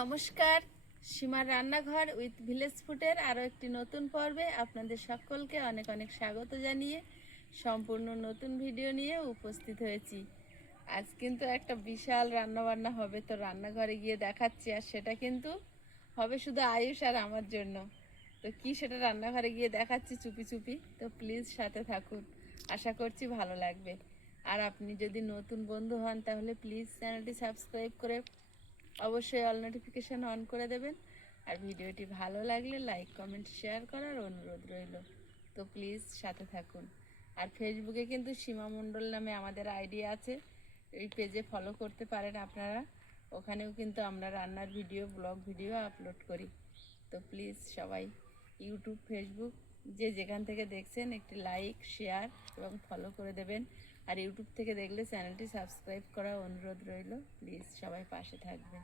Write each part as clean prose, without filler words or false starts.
নমস্কার, সীমার রান্নাঘর উইথ ভিলেজ ফুডের আরও একটি নতুন পর্বে আপনাদের সকলকে অনেক অনেক স্বাগত জানিয়ে সম্পূর্ণ নতুন ভিডিও নিয়ে উপস্থিত হয়েছি। আজ কিন্তু একটা বিশাল রান্নাবান্না হবে, তো রান্নাঘরে গিয়ে দেখাচ্ছি। আর সেটা কিন্তু হবে শুধু আয়ুষ আর আমার জন্য। তো কি সেটা রান্নাঘরে গিয়ে দেখাচ্ছি চুপি চুপি, তো প্লিজ সাথে থাকুন, আশা করছি ভালো লাগবে। আর আপনি যদি নতুন বন্ধু হন তাহলে প্লিজ চ্যানেলটি সাবস্ক্রাইব করে অবশ্যই অল নোটিফিকেশান অন করে দেবেন। আর ভিডিওটি ভালো লাগলে লাইক কমেন্ট শেয়ার করার অনুরোধ রইল। তো প্লিজ সাথে থাকুন। আর ফেসবুকে কিন্তু সীমা মণ্ডল নামে আমাদের আইডি আছে, এই পেজে ফলো করতে পারেন আপনারা। ওখানেও কিন্তু আমরা রান্নার ভিডিও, ব্লগ ভিডিও আপলোড করি। তো প্লিজ সবাই ইউটিউব, ফেসবুক যে যেখান থেকে দেখছেন একটি লাইক, শেয়ার এবং ফলো করে দেবেন। আর ইউটিউব থেকে দেখলে চ্যানেলটি সাবস্ক্রাইব করার অনুরোধ রইল। প্লিজ সবাই পাশে থাকবেন।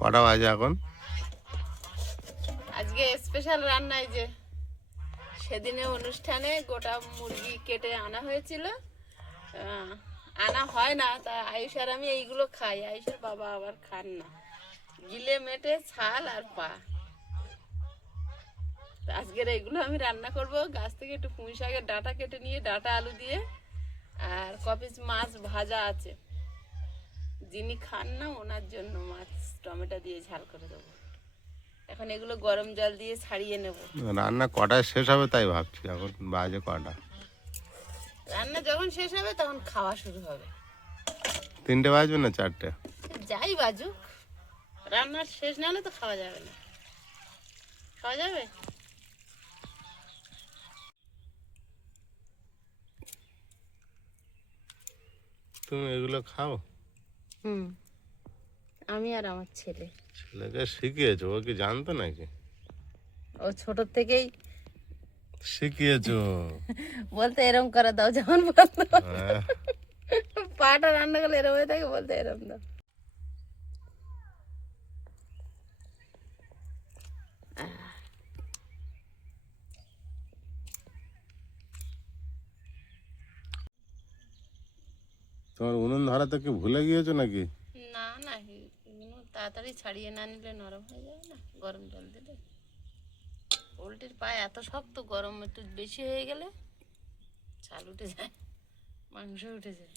কটা বাজে এখন? আজকে স্পেশাল রান্নায় যে সেদিনে অনুষ্ঠানে গোটা মুরগি কেটে আনা হয়েছিল, আনা হয় না, তা আয়ুষ আর আমি এইগুলো খাই। আয়ুষের বাবা আবার খান না, গিলে মেটে ছাল আর পা। আজকের এইগুলো আমি রান্না করব। গাছ থেকে একটু পুঁই শাকের ডাঁটা কেটে নিয়ে ডাঁটা আলু দিয়ে, আর কপিস মাছ ভাজা আছে, যিনি খান না ওনার জন্য মাছ টমেটো দিয়ে ঝাল করে দেবো। এখন এগুলো গরম জল দিয়ে ছাড়িয়ে নেব। রান্না কটায় শেষ হবে তাই ভাবছি, এখন বাজে কটা? রান্না যখন শেষ হবে তখন খাওয়া শুরু হবে। 3টে বাজবে না 4টে? যাই বাজুক, রান্নার শেষ না হলে তো খাওয়া যাবে না। খাওয়া যাবে? তুমি এগুলো খাও? আমি আর আমার ছেলে। ছেলেকে শিখিয়েছো? ও কি জানতো নাকি? ও ছোট থেকেই শিখিয়েছো? বলতে এরম করে দাও, যখন বলতো হ্যাঁ। পাটা রান্না করলে এরম হয়ে থাকে, বলতে এরম দাও। তোমার উনুন ধরাতে কি ভুলে গিয়েছো নাকি? না না, এগুলো তাড়াতাড়ি ছাড়িয়ে না নিলে নরম হয়ে যাবে না গরম জল দিলে। পোলট্রির পায়ে এত শক্ত, গরম একটু বেশি হয়ে গেলে ছাল উঠে যায়, মাংস উঠে যায়।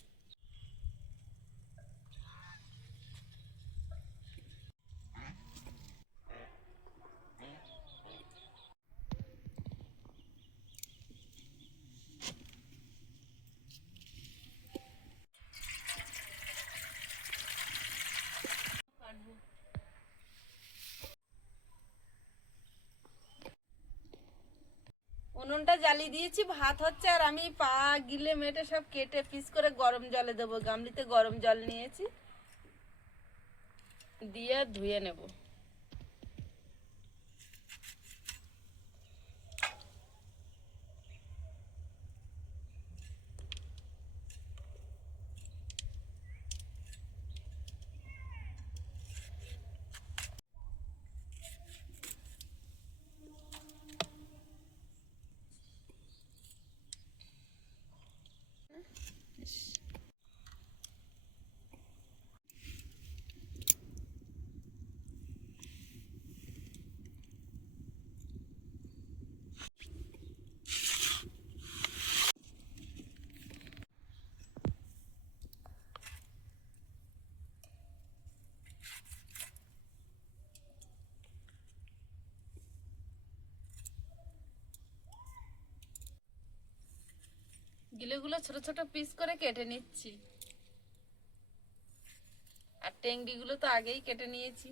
উনুনটা জ্বালিয়ে দিয়েছি, ভাত হচ্ছে। আর আমি পা গিলে মেটে সব কেটে পিস করে গরম জলে দেবো। গামলিতে গরম জল নিয়েছি, দিয়ে ধুয়ে নেব। গিলেগুলো ছোট ছোট পিস করে কেটে নিচ্ছি। আর টেংরিগুলো তো আগেই কেটে নিয়েছি।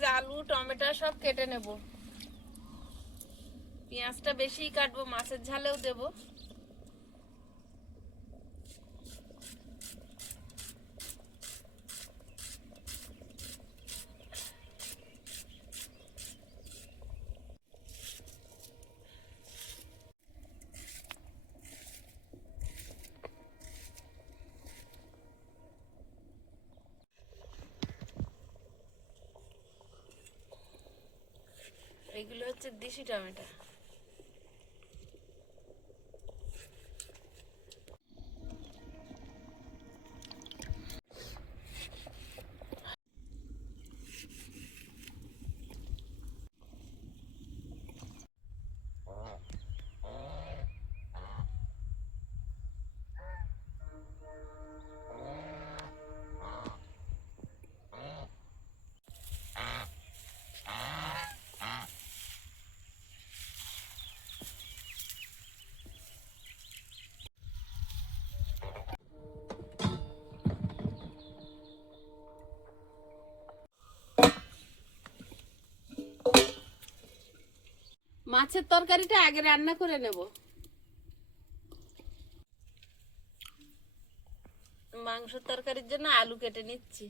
পেঁয়াজ আলু টমেটো সব কেটে নেব। পেঁয়াজটা বেশিই কাটবো, মাছের ঝালেও দেব। এগুলো হচ্ছে দেশি টমেটো। মাছের তরকারিটা আগে রান্না করে নেব। মাংসের তরকারির জন্য আলু কেটে নিচ্ছি।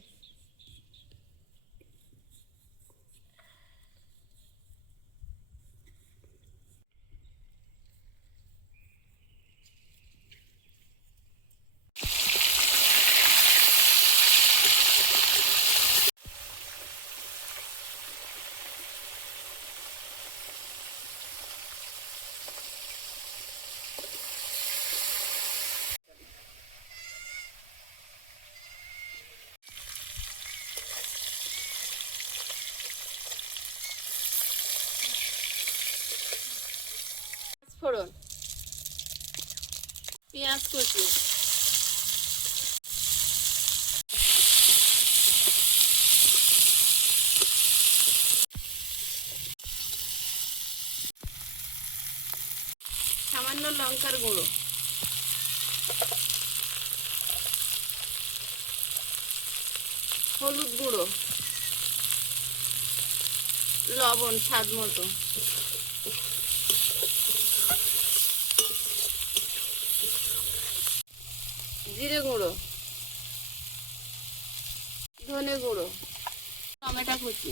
ফোড়ন, পেঁয়াজ কুচি, সামান্য লঙ্কার গুঁড়ো, হলুদ গুঁড়ো, লবণ স্বাদ মতো, জিরে গুঁড়ো, ধনে গুঁড়ো, টমেটো কুচি,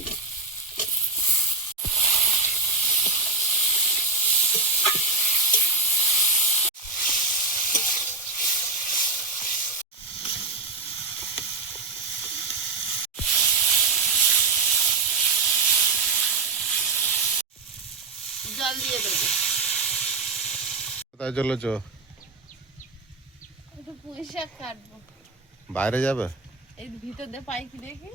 জল দিয়ে দেবো। কোথায় চলেছো? একটু পুঁই শাক কাটবো। বাইরে যাবে? এই ভিতর দিয়ে পাই কি দেখি।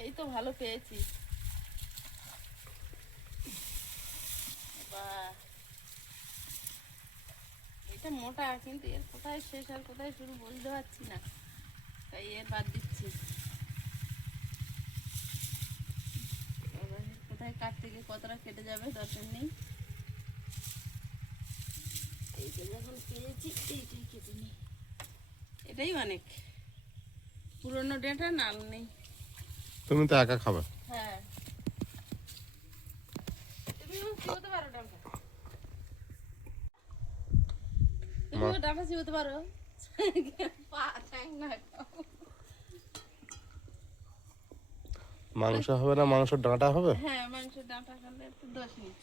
এই তো ভালো পেয়েছি। বাহ, এটা মোটা, কিন্তু এর কোথায় শেষ আর কোথায় শুরু বুঝতে পারছি না, তাই এর বাদ দিচ্ছি। কোথায় কাটতে গিয়ে কতটা কেটে যাবে দরকার নেই। এইটা যখন পেয়েছি এইটাই কেটে নিই। এটাই অনেক পুরনো ডেটা, নাল নেই। তুমি তো একা খাবে। হ্যাঁ, তুমিও চিবোতে পারো ডাঁটা, তুমিও ডাঁটা চিবোতে পারো। পা ঠ্যাং না খাও। মাংস হবে না, মাংস ডাঁটা হবে? হ্যাঁ, মাংস ডাঁটা করলে একটু দোষ নেই।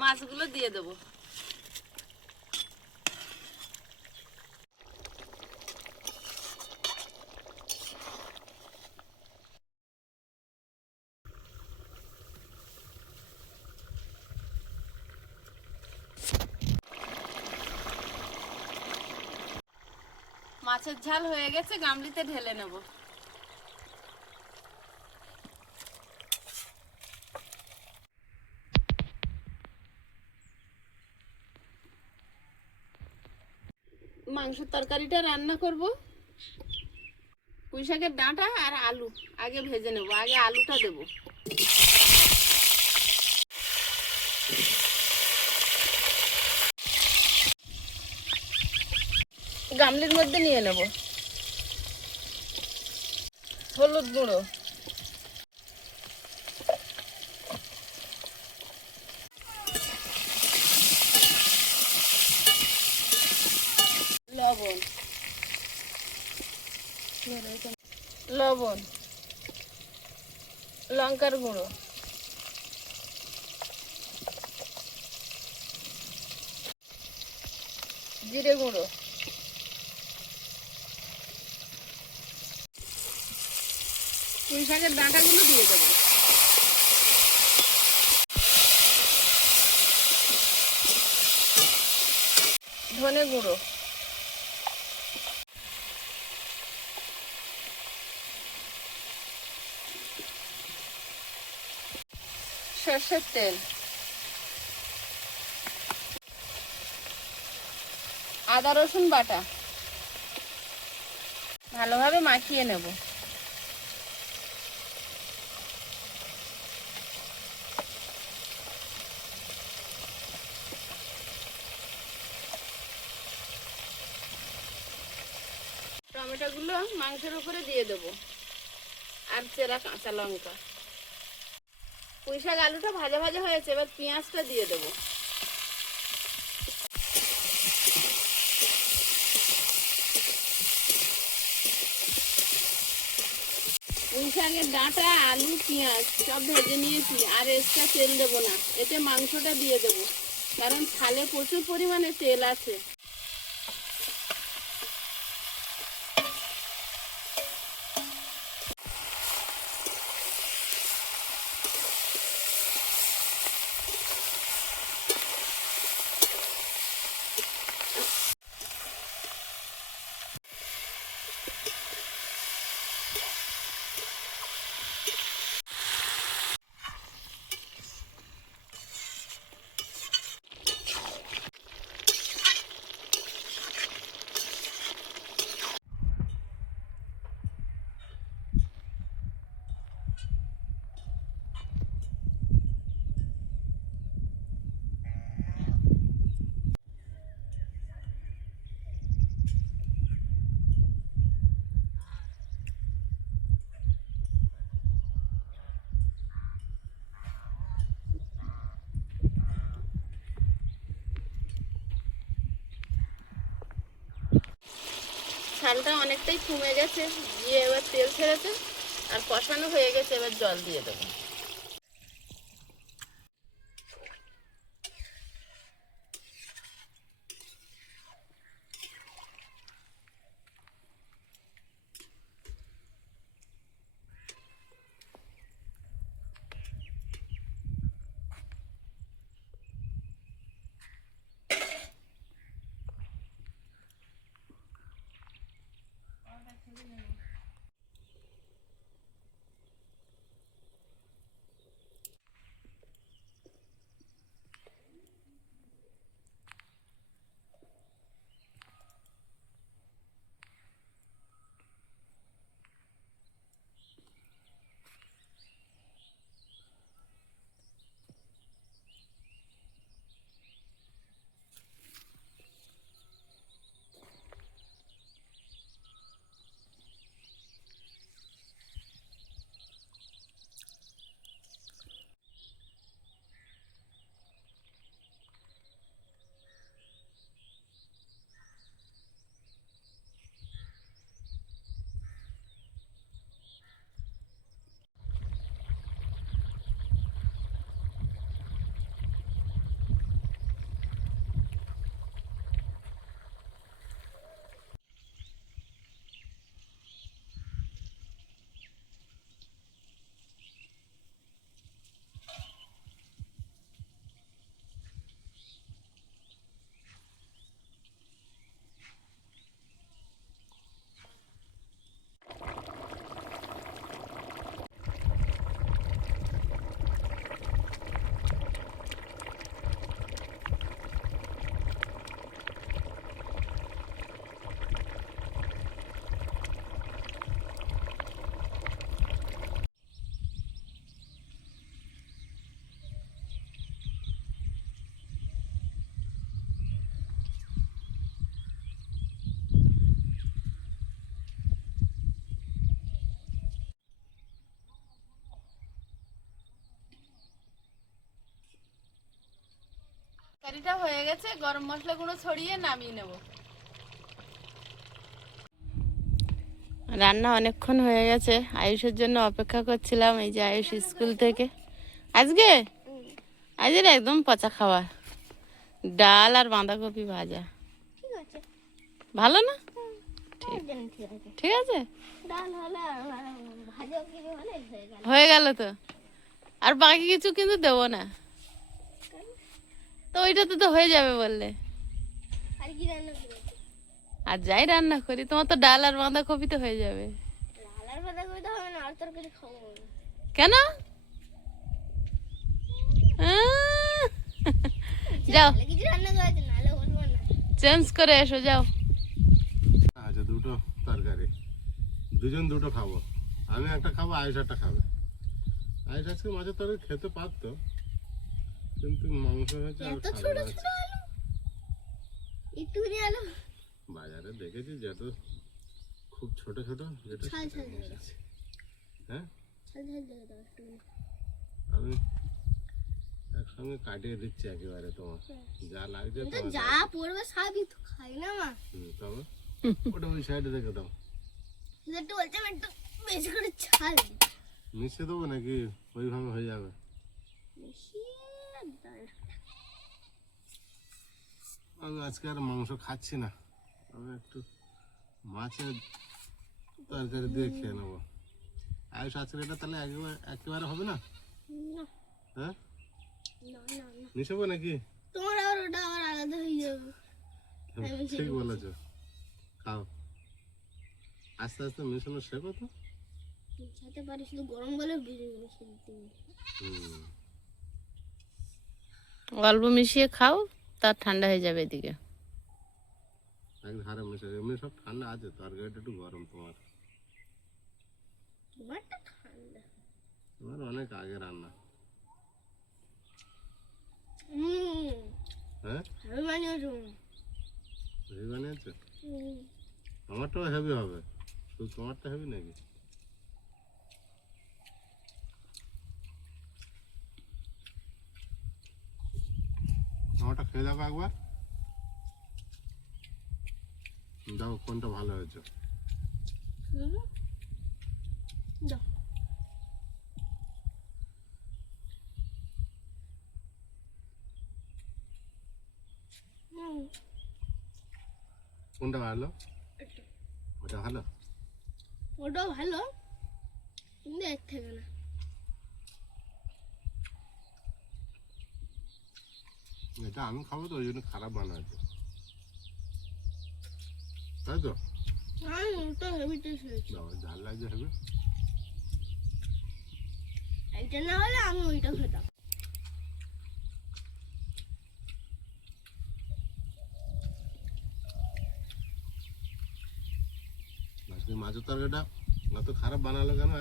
মাছগুলো দিয়ে দেবো। মাছের ঝাল হয়ে গেছে, গামলিতে ঢেলে নেব। মাংসের তরকারিটা রান্না করব। পুঁই শাকের ডাঁটা আর আলু আগে ভেজে নেব। আগে আলুটা দেব। গামলির মধ্যে নিয়ে নেব। হলুদ গুঁড়ো, লবণ, লবণ, লঙ্কার গুঁড়ো, জিরে গুঁড়ো, পুঁই শাকের ডাঁটাগুলো দিয়ে দেবো। ধনে গুঁড়ো, সর্ষের তেল, আদা রসুন বাটা ভালোভাবে মাখিয়ে নেব। টমেটোগুলো মাংসের উপরে দিয়ে দেবো, আর চেরা কাঁচা লঙ্কা। পুঁই শাক আলুটা ভাজা ভাজা হয়েছে, এবার পেঁয়াজটা দিয়ে দেবো। পুঁই শাকের ডাঁটা, আলু, পেঁয়াজ সব ভেজে নিয়েছি, আর এক্সট্রা তেল দেবো না। এতে মাংসটা দিয়ে দেবো, কারণ থালে প্রচুর পরিমাণে তেল আছে। ঝালটা অনেকটাই কমে গেছে, দিয়ে এবার তেল ছেড়েছে আর কষানো হয়ে গেছে। এবার জল দিয়ে দেবো। তরকারিটা হয়ে গেছে, গরম মশলা গুঁড়ো ছড়িয়ে নামিয়ে নেব। রান্না অনেকক্ষণ হয়ে গেছে, আয়ুষের জন্য অপেক্ষা করছিলাম। এই যে আয়ুষ স্কুল থেকে আজকে আজকের একদম পচা খাবার, ডাল আর বাঁধাকপি ভাজা। ভালো না? ঠিক আছে, হয়ে গেল তো। আর বাকি কিছু কিন্তু দেবো না, তো ওইটাতে তো হয়ে যাবে বললে। আর যাই রান্না করি, তোমার তো ডাল আর বাঁধাকপি তো হয়ে যাবে। কেন? যাও চেঞ্জ করে এসো, যাও। আচ্ছা, দুটো তরকারি, দুজন দুটো খাবো। আমি একটা খাবো, আয়ুষ একটা খাবে। আয়ুষ আজকে মাছের তরকারি খেতে পারতো, কিন্তু মাংস হয়েছে আর খাবে না। বাজারে দেখেছি যত খুব ছোট ছোট, যেটা হ্যাঁ আমি একসঙ্গে কাটিয়ে দিচ্ছি একেবারে। তোমার যা লাগছে যা পড়বে সবই তো খাই না মা। তবে ওটা ওই সাইডে রেখে দাও। একটু বলছে একটু বেশি করে ছাল মিশিয়ে দেবো নাকি ওইভাবে হয়ে যাবে? আমি আজকে আর মাংস খাচ্ছি না, আমি একটু মাছের তরকারি দিয়ে খেয়ে নেবো। আয়ুষ আজকে এটা তাহলে একেবারে হবে না? হ্যাঁ, মিশাবো নাকি? তোমার আর ওটা আবার আলাদা হয়ে যাবে। ঠিক বলেছো, খাও। আস্তে আস্তে মিশানো শেখো তো। মিশাতে পারি, শুধু গরম গলে বেরিয়ে গেলে শুনতে। অল্প মিশিয়ে খাও, তার ঠান্ডা হয়ে যাবে এদিকে। এক ধারে মিশে, এমনি সব ঠান্ডা আছে, তরকারিটা একটু গরম। তোমারটা ঠান্ডা, তোমার অনেক আগে রান্না। হ্যাঁ, আমি বানিয়েছো। হেভি বানিয়েছো? আমারটাও হেভি হবে, শুধু তোমারটা হেভি নাকি? আমারটা খেয়ে দেখো একবার, দেখো কোনটা ভালো হয়েছে। দাও। কোনটা ভালো? ওটা ভালো? ওটাও ভালো, কিন্তু এর থেকে না। এটা আমি খাবো তো, ওই জন্য খারাপ বানাচ্ছে, তাই তো? ওটা হেভি টেস্ট হয়েছে। ঝাল লাগছে হেভি। এইটা না হলে আমি ওইটা খেতাম। আজকে মাছের তরকারিটা অত খারাপ বানালো কেন?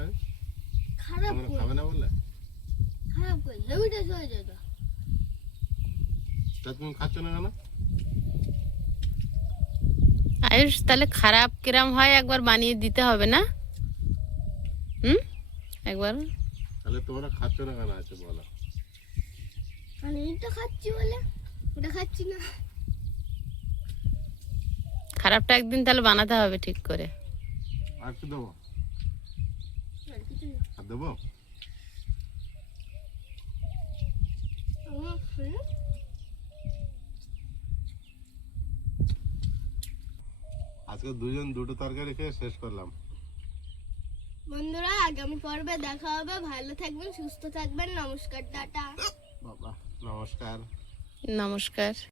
খারাপ খাবে না বললে? খারাপ করে হেভি টেস্ট হয়ে যায়। তা তুমি খাচ্ছ না কেন? আয়ুষ, তাহলে খারাপ কিরম হয় একবার বানিয়ে দিতে হবে না? একবার। তাহলে তোমরা খাচ্ছ না কেন আছে বলো? আমি এটা খাচ্ছি বলে ওটা খাচ্ছি না। খারাপটা একদিন তাহলে বানাতে হবে ঠিক করে। আর কি দেবো? আর কিছু না। আর দেবো? আজকে দুজন দুটো তরকারি খেয়ে শেষ করলাম। বন্ধুরা, আগামী পর্বে দেখা হবে। ভালো থাকবেন, সুস্থ থাকবেন। নমস্কার, টাটা। বাবা নমস্কার। নমস্কার।